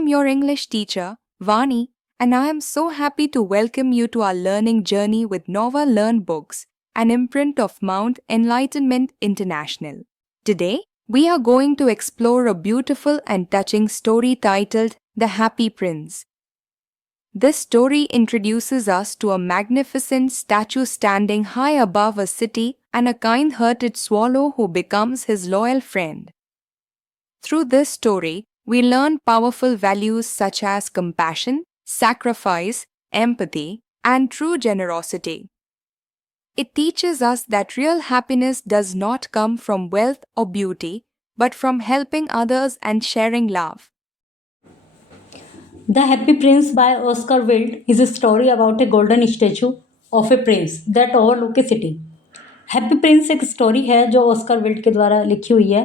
am your English teacher, Vani, and I am so happy to welcome you to our learning journey with Nova Learn Books, an imprint of Mount Enlightenment International. Today, we are going to explore a beautiful and touching story titled The Happy Prince. This story introduces us to a magnificent statue standing high above a city and a kind-hearted swallow who becomes his loyal friend. Through this story, we learn powerful values such as compassion, sacrifice, empathy, and true generosity. It teaches us that real happiness does not come from wealth or beauty, but from helping others and sharing love. The Happy Prince by Oscar Wilde is a story about a golden statue of a prince that overlook a city. Happy Prince एक story है जो Oscar wild के द्वारा लिखी हुई है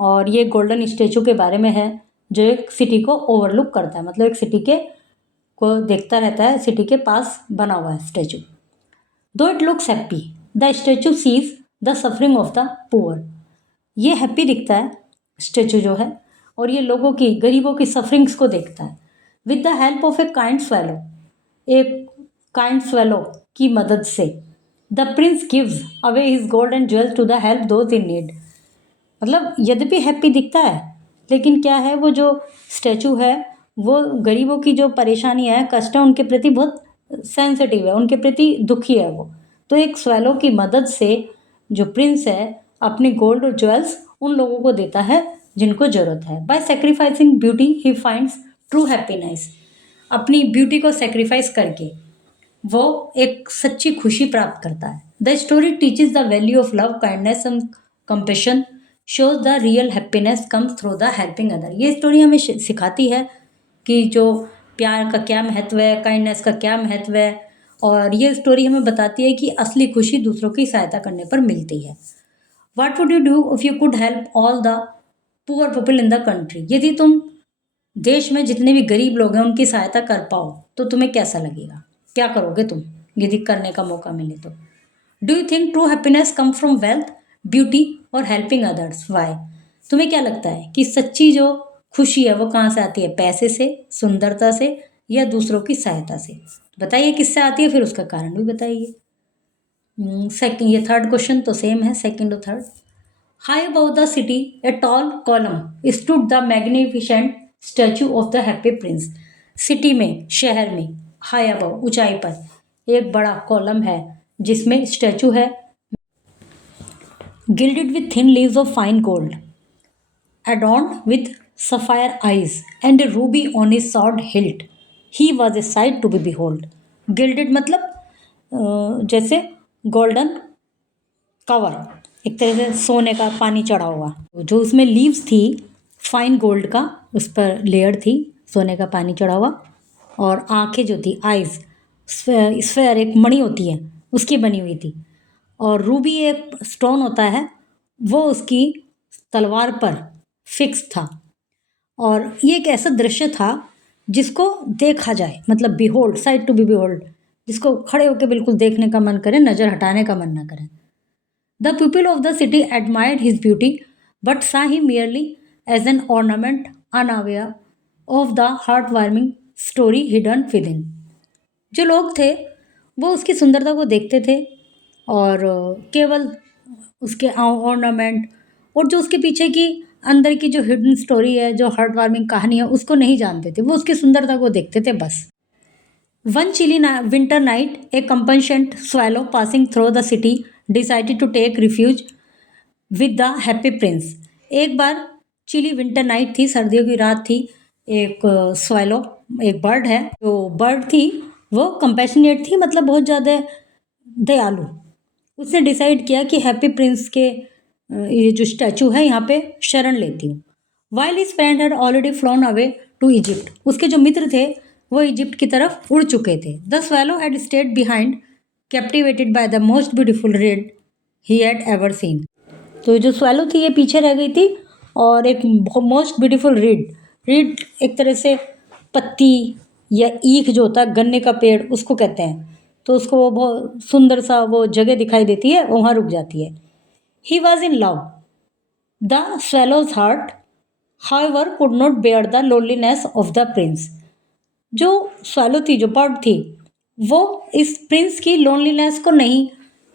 और ये गोल्डन स्टैचू के बारे में है जो एक सिटी को ओवरलुक करता है, मतलब एक सिटी के को देखता रहता है, सिटी के पास बना हुआ है statue. Though it looks happy the statue sees the suffering of the poor. ये हैप्पी दिखता है स्टैचू जो है और ये लोगों की, गरीबों की सफरिंग्स को देखता है. With the help of a kind swallow, एक काइंड स्वेलो की मदद से the prince gives away his gold and jewels to the help those in need. मतलब यद्यपि हैप्पी दिखता है लेकिन क्या है, वो जो स्टैचू है वो गरीबों की जो परेशानी है, कष्ट है, उनके प्रति बहुत सेंसिटिव है, उनके प्रति दुखी है वो. तो एक स्वेलो की मदद से जो प्रिंस है अपनी गोल्ड और ज्वेल्स उन लोगों को देता है जिनको ज़रूरत है. By sacrificing beauty he finds true happiness. अपनी ब्यूटी को सेक्रीफाइस करके वो एक सच्ची खुशी प्राप्त करता है. The story teaches the value of love, kindness and compassion, shows the real happiness comes through the helping other. ये स्टोरी हमें सिखाती है कि जो प्यार का क्या महत्व है, काइंडनेस का क्या महत्व है, और ये स्टोरी हमें बताती है कि असली खुशी दूसरों की सहायता करने पर मिलती है. What would you do if you could help all the poor people in the country. यदि तुम देश में जितने भी गरीब लोग हैं उनकी सहायता कर पाओ तो तुम्हें कैसा लगेगा, क्या करोगे तुम यदि करने का मौका मिले तो. Do you think true happiness come from wealth, beauty और हेल्पिंग अदर्स. वाई. तुम्हें क्या लगता है कि सच्ची जो खुशी है वो कहाँ से आती है, पैसे से, सुंदरता से, या दूसरों की सहायता से. बताइए किससे आती है, फिर उसका कारण भी बताइए. सेकंड, ये थर्ड क्वेश्चन तो सेम है, सेकंड और third. High about the city a tall column stood the magnificent statue of the happy Prince. City में, शहर में, हाई अबाउ ऊंचाई पर एक बड़ा कॉलम है जिसमें स्टैचू है, gilded with thin leaves of fine gold, adorned with sapphire eyes and a ruby on his sword hilt. He was a sight to be behold. Gilded मतलब जैसे गोल्डन कवर, एक तरह से सोने का पानी चढ़ा हुआ, जो उसमें लीव्स थी फाइन गोल्ड का, उस पर लेयर थी सोने का पानी चढ़ा हुआ, और आंखें जो थी आइज, स्फेयर एक मणि होती है उसकी बनी हुई थी, और रूबी एक स्टोन होता है वो उसकी तलवार पर फिक्स था. और ये एक ऐसा दृश्य था जिसको देखा जाए, मतलब behold, sight to be behold, जिसको खड़े होकर बिल्कुल देखने का मन करे, नज़र हटाने का मन ना करे. The people of the city admired his beauty but saw him merely as an ornament unaware of the heart warming story hidden within. जो लोग थे वो उसकी सुंदरता को देखते थे और केवल उसके ऑर्नामेंट और जो उसके पीछे की अंदर की जो हिडन स्टोरी है, जो हार्ट वार्मिंग कहानी है, उसको नहीं जानते थे. वो उसकी सुंदरता को देखते थे बस. One chilly winter night a compassionate swallow passing through the city decided to take refuge with the happy Prince. एक बार चिली विंटर नाइट थी, सर्दियों की रात थी. एक स्वैलो, एक बर्ड है, जो बर्ड थी वो कंपैशनेट थी, मतलब बहुत ज़्यादा दयालु. उसने डिसाइड किया कि हैप्पी प्रिंस के ये जो स्टैचू है यहाँ पे शरण लेती हूँ. While his friend had already flown away to Egypt. उसके जो मित्र थे वो इजिप्ट की तरफ उड़ चुके थे. The swallow had state behind captivated by the most beautiful red he had ever seen. तो जो स्वेलो थी ये पीछे रह गई थी और एक मोस्ट ब्यूटीफुल रीड एक तरह से पत्ती या ईख जो होता है, गन्ने का पेड़ उसको कहते हैं, तो उसको वो बहुत सुंदर सा वो जगह दिखाई देती है, वहाँ रुक जाती है. He was in love. The swallow's heart however could not bear the loneliness of the prince. जो स्वैलो थी, जो बर्ड थी, वो इस प्रिंस की लोनलीनेस को नहीं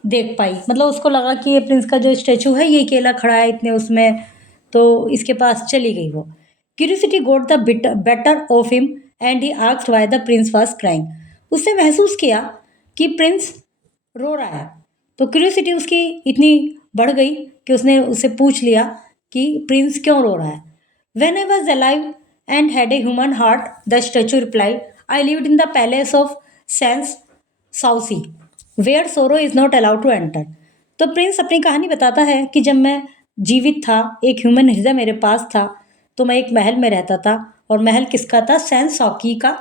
देख पाई। मतलब उसको लगा कि ये प्रिंस का जो स्टैचू है ये अकेला खड़ा है इतने उसमें, तो इसके पास चली गई वो। Curiosity goat the better of him and he asked why the Prince was crying. उसने महसूस किया कि प्रिंस रो रहा है, तो क्यूरियोसिटी उसकी इतनी बढ़ गई कि उसने उससे पूछ लिया कि प्रिंस क्यों रो रहा है। When I was alive and had a human heart, the statue replied, I lived in the palace of Sans Souci, where sorrow is not allowed to enter. तो प्रिंस अपनी कहानी बताता है कि जब मैं जीवित था, एक ह्यूमन हृदय मेरे पास था, तो मैं एक महल में रहता था। और महल किसका था? सैन सौकी का,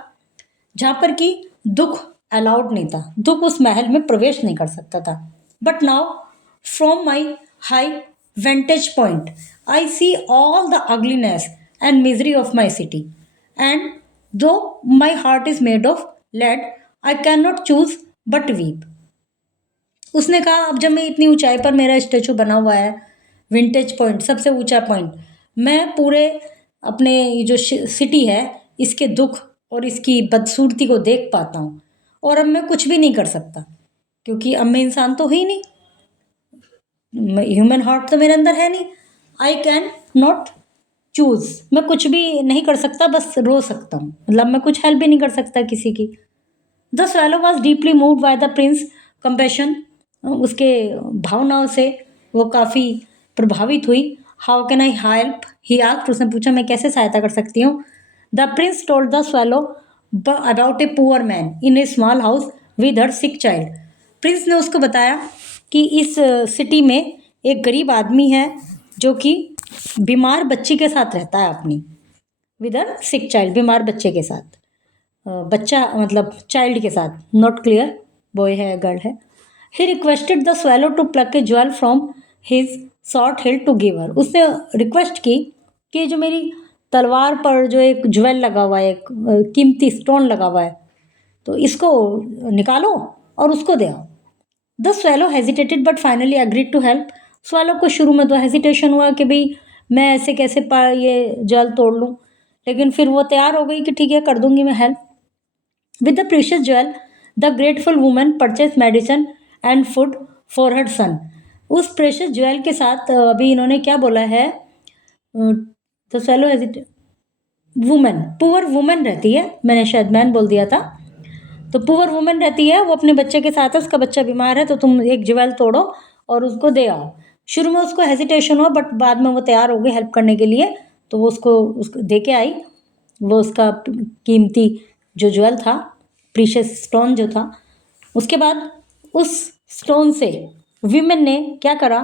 जहाँ पर कि दुख अलाउड नहीं था, दुख उस महल में प्रवेश नहीं कर सकता था। But now from my high vantage point I see all the ugliness and misery of my city, and though my heart is made of lead I can not choose but weep. उसने कहा अब जब मैं इतनी ऊंचाई पर मेरा statue बना हुआ है, विंटेज पॉइंट सबसे ऊंचा पॉइंट, मैं पूरे अपने ये जो सिटी है इसके दुख और इसकी बदसूरती को देख पाता हूँ। और अब मैं कुछ भी नहीं कर सकता, क्योंकि अब मैं इंसान तो ही नहीं, ह्यूमन हार्ट तो मेरे अंदर है नहीं। आई कैन नॉट चूज, मैं कुछ भी नहीं कर सकता, बस रो सकता हूँ। मतलब मैं कुछ हेल्प भी नहीं कर सकता किसी की। The swallow was deeply moved by the Prince compassion, उसके भावनाओं से वो काफ़ी प्रभावित हुई। How can I help, he asked, उसने पूछा मैं कैसे सहायता कर सकती हूँ। The Prince told the swallow about a poor man in A small house with her sick child. Prince ने उसको बताया कि इस सिटी में एक गरीब आदमी है जो कि बीमार बच्ची के साथ रहता है अपनी, विद हर सिक चाइल्ड, बीमार बच्चे के साथ, बच्चा मतलब चाइल्ड के साथ, नॉट क्लियर बॉय है गर्ल है। He requested the swallow to pluck a jewel from his short hill to give her. उसने रिक्वेस्ट की कि जो मेरी तलवार पर जो एक ज्वेल लगा हुआ है, एक कीमती स्टोन लगा हुआ है, तो इसको निकालो और उसको दे आओ। The swallow hesitated but finally agreed to help. Swallow को शुरू में तो हेजिटेशन हुआ कि भाई मैं ऐसे कैसे ये जल तोड़ लूँ, लेकिन फिर वो तैयार हो गई कि ठीक है कर दूंगी मैं help. With the precious jewel the grateful woman purchase medicine and food for her son. उस प्रेशियस ज्वेल के साथ अभी इन्होंने क्या बोला है, the swallow hesitate, woman, poor woman रहती है, मैंने शायद मैन बोल दिया था। तो पुअर वुमन रहती है, वो अपने बच्चे के साथ है, उसका बच्चा बीमार है, तो तुम एक ज्वेल तोड़ो और उसको दे आओ। शुरू में उसको हेजिटेशन हुआ, बट बाद में वो तैयार हो गई हेल्प करने के लिए, तो वो उसको दे के आई। वो उसका कीमती जो ज्वेल था, प्रीशियस स्टोन जो था। उसके बाद उस स्टोन से वीमेन ने क्या करा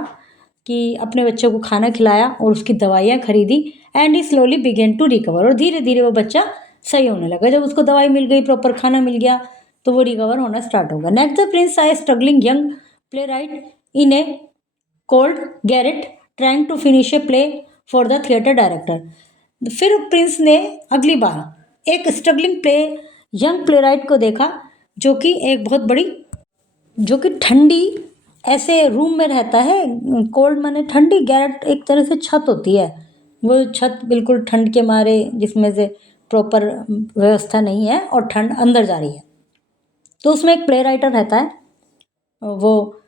कि अपने बच्चे को खाना खिलाया और उसकी दवाइयाँ खरीदी, and he slowly began to recover. और धीरे धीरे वो बच्चा सही होने लगा। जब उसको दवाई मिल गई, प्रॉपर खाना मिल गया, तो वो रिकवर होना स्टार्ट होगा। Next the prince eye struggling young playwright in a cold garret trying to finish a play for the theatre director. फिर प्रिंस ने अगली बार एक स्ट्रगलिंग यंग प्ले राइट को देखा, जो कि एक बहुत बड़ी, जो कि ठंडी ऐसे रूम में रहता है। कोल्ड माने ठंडी, गैरेट एक तरह से छत होती है, वो छत बिल्कुल ठंड के मारे, जिसमें से प्रॉपर व्यवस्था नहीं है और ठंड अंदर जा रही है। तो उसमें एक प्ले राइटर रहता है, वो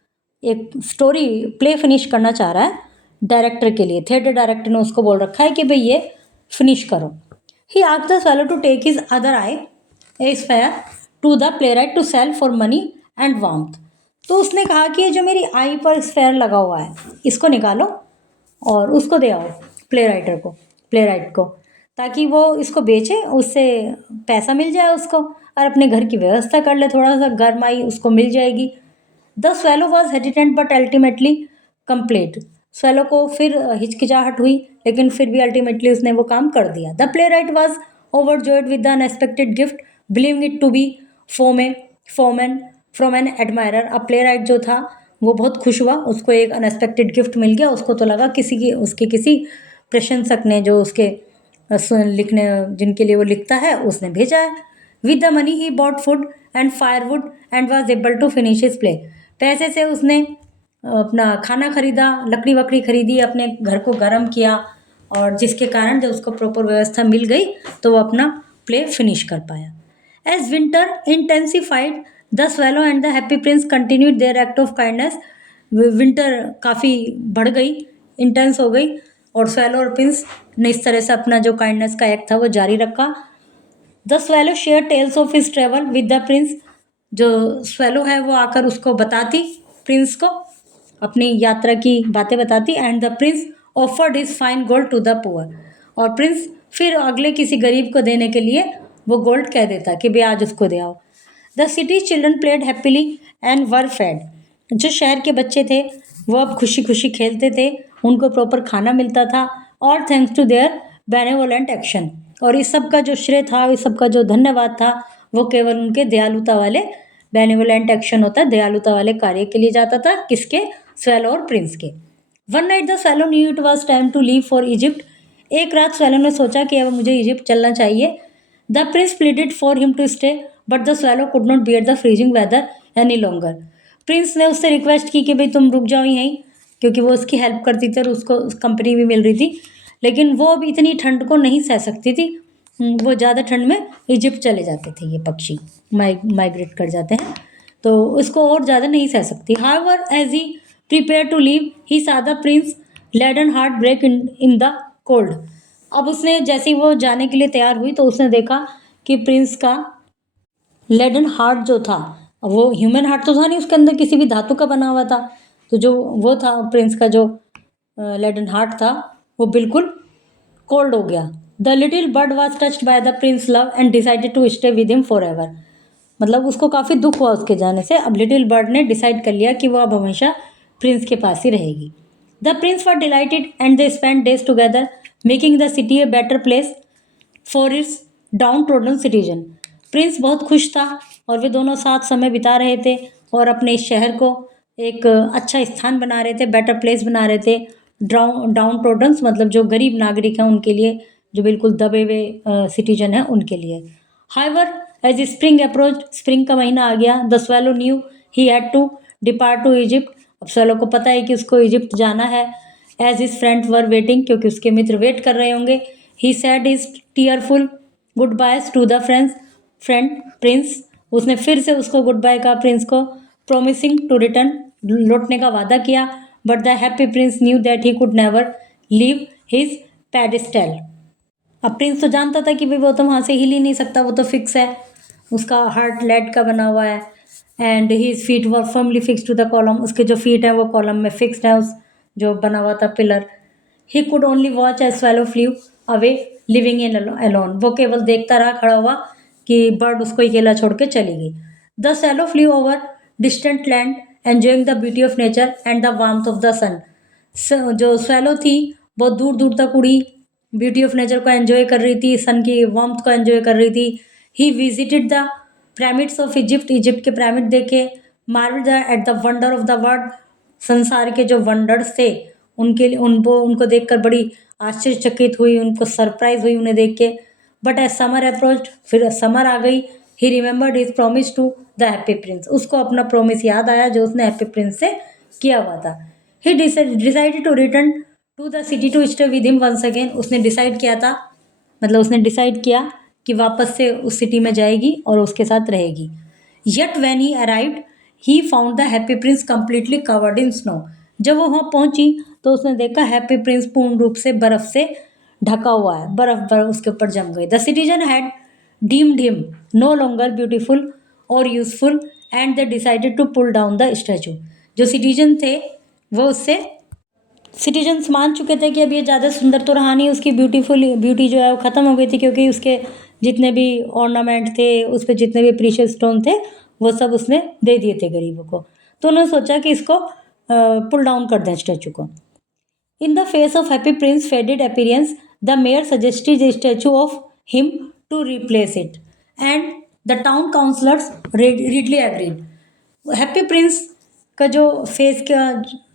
एक स्टोरी प्ले फिनिश करना चाह रहा है डायरेक्टर के लिए। थिएटर डायरेक्टर ने उसको बोल रखा है कि भाई ये फिनिश करो। He asked the swallow to take his other eye a sapphire to the playwright to sell for money and warmth. तो उसने कहा कि ये जो मेरी आई पर स्फेयर लगा हुआ है, इसको निकालो और उसको दे आओ प्ले राइट को, ताकि वो इसको बेचे, उससे पैसा मिल जाए उसको, और अपने घर की व्यवस्था कर ले, थोड़ा सा गरमाई उसको मिल जाएगी। The swallow was hesitant but ultimately complete. Swallow को फिर हिचकिचाहट हुई, लेकिन फिर भी अल्टीमेटली उसने वो काम कर दिया। The playwright was overjoyed with the unexpected gift, believing it to be from an admirer. अब प्ले राइट जो था वो बहुत खुश हुआ, उसको एक अनएक्सपेक्टेड गिफ्ट मिल गया। उसको तो लगा उसके किसी प्रशंसक ने, जो उसके लिखने, जिनके लिए वो लिखता है, उसने भेजा है। With the money he bought food and firewood and was able to finish his play. पैसे से उसने अपना खाना खरीदा, लकड़ी वकड़ी खरीदी, अपने घर को गर्म किया और जिसके कारण जब उसको प्रॉपर व्यवस्था मिल गई तो वो अपना प्ले फिनिश कर पाया। As winter intensified the swallow and the happy prince continued their act of kindness. Winter काफ़ी बढ़ गई, इंटेंस हो गई, और स्वेलो और प्रिंस ने इस तरह से अपना जो काइंडनेस का एक्ट था वो जारी रखा। The swallow share tales of his travel with the prince. जो स्वेलो है वो आकर उसको बताती, प्रिंस को अपनी यात्रा की बातें बताती। And the prince offered his fine gold to the poor. और प्रिंस फिर अगले किसी गरीब को देने के लिए वो गोल्ड कह देता कि भाई आज उसको दे आओ। The city children played happily and were fed. जो शहर के बच्चे थे वो अब खुशी खुशी खेलते थे, उनको प्रॉपर खाना मिलता था, और thanks to their benevolent action. और इस सब का जो श्रेय था, इस सब का जो धन्यवाद था, वो केवल उनके दयालुता वाले, बेनेवोलेंट एक्शन होता है दयालुता वाले कार्य के लिए जाता था। किसके? स्वेलो और प्रिंस के। One night the swallow knew it was time to leave for Egypt. एक रात स्वेलो ने सोचा कि अब मुझे इजिप्ट चलना चाहिए। The prince pleaded for him to stay but the swallow could not bear the freezing weather any longer. Prince ने उससे रिक्वेस्ट की कि भाई तुम रुक जाओ यहीं, क्योंकि वो उसकी हेल्प करती थी और उसको कंपनी भी मिल रही थी, लेकिन वो अब इतनी ठंड को नहीं सह सकती थी। वो ज़्यादा ठंड में इजिप्ट चले जाते थे, ये पक्षी माइग्रेट कर जाते हैं, तो उसको और ज़्यादा नहीं सह सकती। However as he prepare to leave he saw the prince laden heart break in the cold. अब उसने जैसे ही वो जाने के लिए तैयार हुई तो उसने देखा कि प्रिंस का लेडन हार्ट जो था, वो ह्यूमन हार्ट तो था नहीं, उसके अंदर किसी भी धातु का बना हुआ था, तो जो वो था प्रिंस का जो लेडन हार्ट था वो बिल्कुल कोल्ड हो गया। The little bird was touched by the prince love and decided to stay with him forever. मतलब उसको काफ़ी दुख हुआ उसके जाने से। अब लिटिल बर्ड ने डिसाइड कर लिया कि वो अब हमेशा प्रिंस के पास ही रहेगी। The Prince were delighted and they spend days together making the city a better place for its down trodden citizen. Prince बहुत खुश था और वे दोनों साथ समय बिता रहे थे और अपने इस शहर को एक अच्छा स्थान बना रहे थे, बेटर प्लेस बना रहे थे। डाउन ट्रोडन्स मतलब जो गरीब नागरिक हैं उनके लिए, जो बिल्कुल दबे हुए सिटीजन हैं उनके लिए। However as spring approach, spring का महीना आ गया। The swallow knew he had to depart to Egypt. अब स्वेलो को पता है कि उसको इजिप्ट जाना है। As his friends were waiting, क्योंकि उसके मित्र वेट कर रहे होंगे। He said his tearful goodbyes to the friend prince. उसने फिर से उसको गुड बाय कहा प्रिंस को, प्रोमिसिंग टू रिटर्न, लौटने का वादा किया। But the happy Prince knew that he could never leave his pedestal. अब प्रिंस तो जानता था कि भाई वो तो वहाँ से हिल ही नहीं सकता, वो तो फिक्स है, उसका हार्ट लेड का बना हुआ है। And his feet were firmly fix to the column, उसके जो फीट हैं वो कॉलम में फिक्स्ड है, उस जो बना हुआ था pillar. He could only watch as swallow flew away living in alone. वो केवल देखता रहा खड़ा हुआ कि बर्ड उसको अकेला छोड़ के चली गई। The swallow flew over distant land enjoying the beauty of nature and the warmth of the sun. जो स्वेलो थी बहुत दूर दूर तक उड़ी, ब्यूटी ऑफ नेचर को एंजॉय कर रही थी, सन की वार्मथ को एंजॉय कर रही थी। He visited the pyramids of Egypt, Egypt के पिरामिड देखे। Marvelled at the wonder of the world, संसार के जो वंडर्स थे उनके उनको देखकर बड़ी आश्चर्यचकित हुई, उनको सरप्राइज हुई उन्हें देख के। बट एज समर अप्रोच्ड, फिर समर आ गई। He remembered his promise to the happy prince, उसको अपना प्रॉमिस याद आया जो उसने हैप्पी प्रिंस से किया हुआ था। He decided to return to the city to stay with him once again. उसने डिसाइड किया था, मतलब उसने डिसाइड किया कि वापस से उस सिटी में जाएगी और उसके साथ रहेगी। Yet when he arrived he found the happy Prince completely covered in snow. जब वो वहाँ पहुंची तो उसने देखा हैप्पी प्रिंस पूर्ण रूप से बर्फ से ढका हुआ है, बर्फ उसके ऊपर जम गई। The citizen had deemed him no longer beautiful और useful and they decided to pull down the statue. जो सिटीजन थे वो उससे सिटीजन्स मान चुके थे कि अब ये ज़्यादा सुंदर तो रहा नहीं, उसकी ब्यूटी जो है वो ख़त्म हो गई थी, क्योंकि उसके जितने भी ऑर्नामेंट थे, उस पर जितने भी प्रीशियस स्टोन थे वो सब उसने दे दिए थे गरीबों को। तो उन्होंने सोचा कि इसको पुल डाउन कर दें स्टैचू को। In the face of happy prince faded appearance the mayor suggested the statue of him to replace it and the town councillors readily agreed. Happy prince का जो फेस का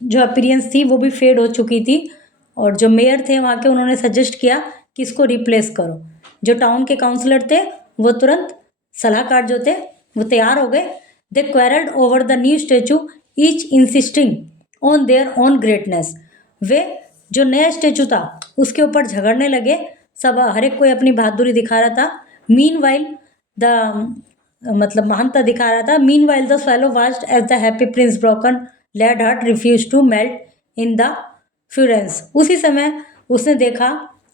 जो अपीयरेंस थी वो भी फेड हो चुकी थी, और जो मेयर थे वहाँ के उन्होंने सजेस्ट किया कि इसको रिप्लेस करो। जो टाउन के काउंसलर थे वो तुरंत, सलाहकार जो थे वो तैयार हो गए। They quarrelled over the new statue each insisting on their own greatness. वे जो नया स्टेचू था उसके ऊपर झगड़ने लगे, सब हर एक कोई अपनी बहादुरी दिखा रहा था। मीनवाइल द मतलब महानता दिखा रहा था। Meanwhile the swallow watched as the happy prince broken lad heart refused to melt in the furnace। उसी समय उसने देखा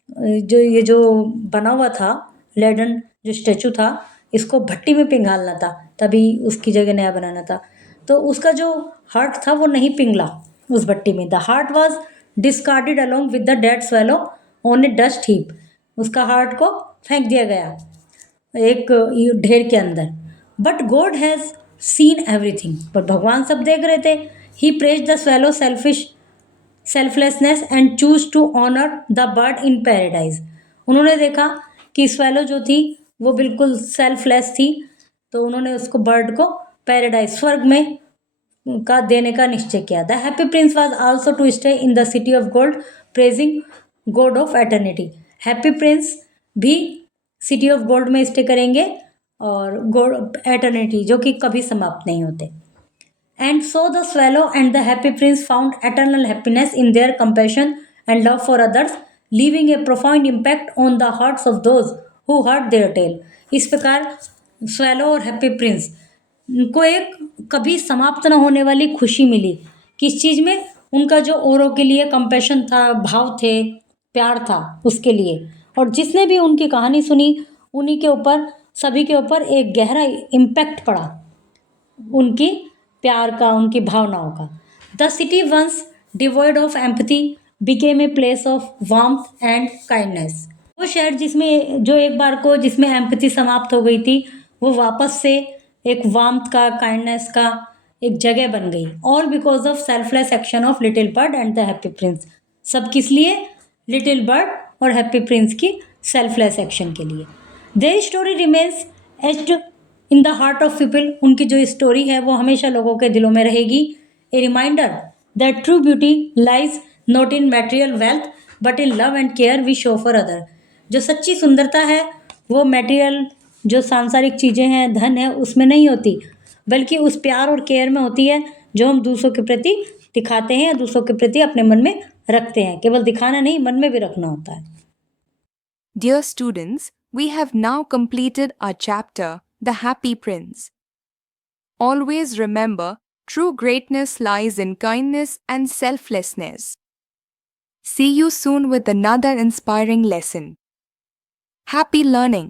जो बना हुआ था लेडन जो स्टेचू था, इसको भट्टी में पिघालना था, तभी उसकी जगह नया बनाना था। तो उसका जो हार्ट था वो नहीं पिघला उस भट्टी में। The heart was discarded along with the dead swallow on a dust heap. उसका हार्ट को फेंक दिया गया एक ढेर के अंदर। But God has seen everything, पर भगवान सब देख रहे थे। He praised the swallow selflessness and chose to honour the bird in paradise. उन्होंने देखा कि swallow जो थी वो बिल्कुल सेल्फलेस थी, तो उन्होंने उसको बर्ड को पैराडाइज स्वर्ग में का देने का निश्चय किया। The happy prince was also to stay in the city of gold praising God of eternity. Happy prince भी सिटी ऑफ गोल्ड में स्टे करेंगे और गॉड एटर्निटी जो कि कभी समाप्त नहीं होते। And so the swallow and the happy prince found eternal happiness in their compassion and love for others, leaving a profound impact on the hearts of those who heard their tale. इस प्रकार swallow और happy Prince को एक कभी समाप्त न होने वाली खुशी मिली। किस चीज़ में? उनका जो औरों के लिए कंपैशन था, भाव थे, प्यार था उसके लिए। और जिसने भी उनकी कहानी सुनी उन्हीं के ऊपर, सभी के ऊपर एक गहरा इम्पैक्ट पड़ा उनकी प्यार का, उनकी भावनाओं का। The city once devoid of empathy became a place of warmth and kindness. वो शहर जिसमें जो एक बार को जिसमें एम्पथी समाप्त हो गई थी, वो वापस से एक वार्मथ का, काइंडनेस का एक जगह बन गई। All because of selfless action of little bird and the happy Prince. सब किस लिए? लिटिल बर्ड और हैप्पी प्रिंस की सेल्फलेस एक्शन के लिए। Their story remains etched in the heart of people. उनकी जो स्टोरी है वो हमेशा लोगों के दिलों में रहेगी। A reminder that true beauty lies not in material wealth but in love and care we show for other. जो सच्ची सुंदरता है वो मटेरियल जो सांसारिक चीज़ें हैं, धन है, उसमें नहीं होती, बल्कि उस प्यार और केयर में होती है जो हम दूसरों के प्रति दिखाते हैं, दूसरों के प्रति अपने मन में रखते हैं। केवल दिखाना नहीं, मन में भी रखना होता है। Dear students, we have now completed our chapter, The Happy Prince. Always remember, true greatness lies in kindness and selflessness. See you soon with another inspiring lesson. Happy learning!